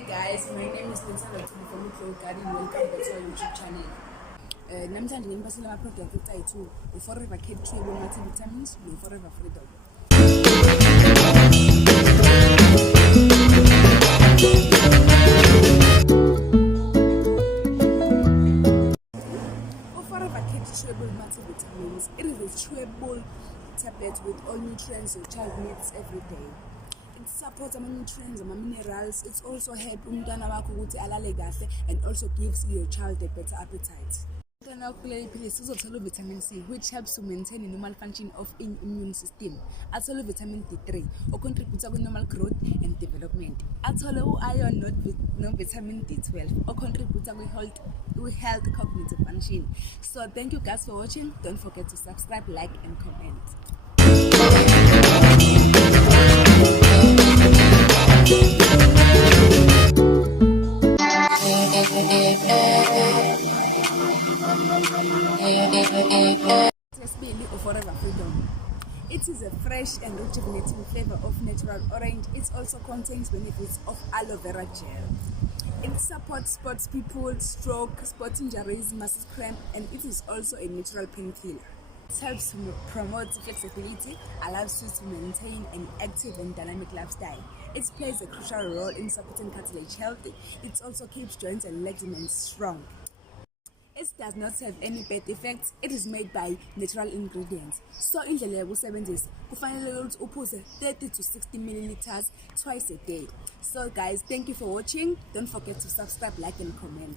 Hey guys, my name is Lindsay from Garden. Welcome back to our YouTube channel. Namhlanje ngipasela ama-products ethu u-Forever Chewable Multivitamins no-Forever Freedom. U-Forever Chewable Multivitamins, it is a chewable tablet with all nutrients your child needs every day. It supports nutrients and minerals. It also helps umntwana wakho ukuthi alale kahle and also gives your child a better appetite. Umntwana kuleli philisi uzothola vitamin C, which helps to maintain the normal function of immune system. Athole vitamin D3 ocontributes to normal growth and development. Athole iron no vitamin D12 ocontributes to health cognitive function. So thank you guys for watching. Don't forget to subscribe, like and comment. Forever Freedom. It is a fresh and rejuvenating flavor of natural orange. It also contains benefits of aloe vera gel. It supports sports people, stroke, sport injuries, muscle cramp, and it is also a natural painkiller. It helps to promote flexibility, allows you to maintain an active and dynamic lifestyle. It plays a crucial role in supporting cartilage health. It also keeps joints and ligaments strong. It does not have any bad effects. It is made by natural ingredients. So indlela yokusebenzisa kufanele ukuthi uphuze 30 to 60 milliliters twice a day. So guys, thank you for watching. Don't forget to subscribe, like and comment.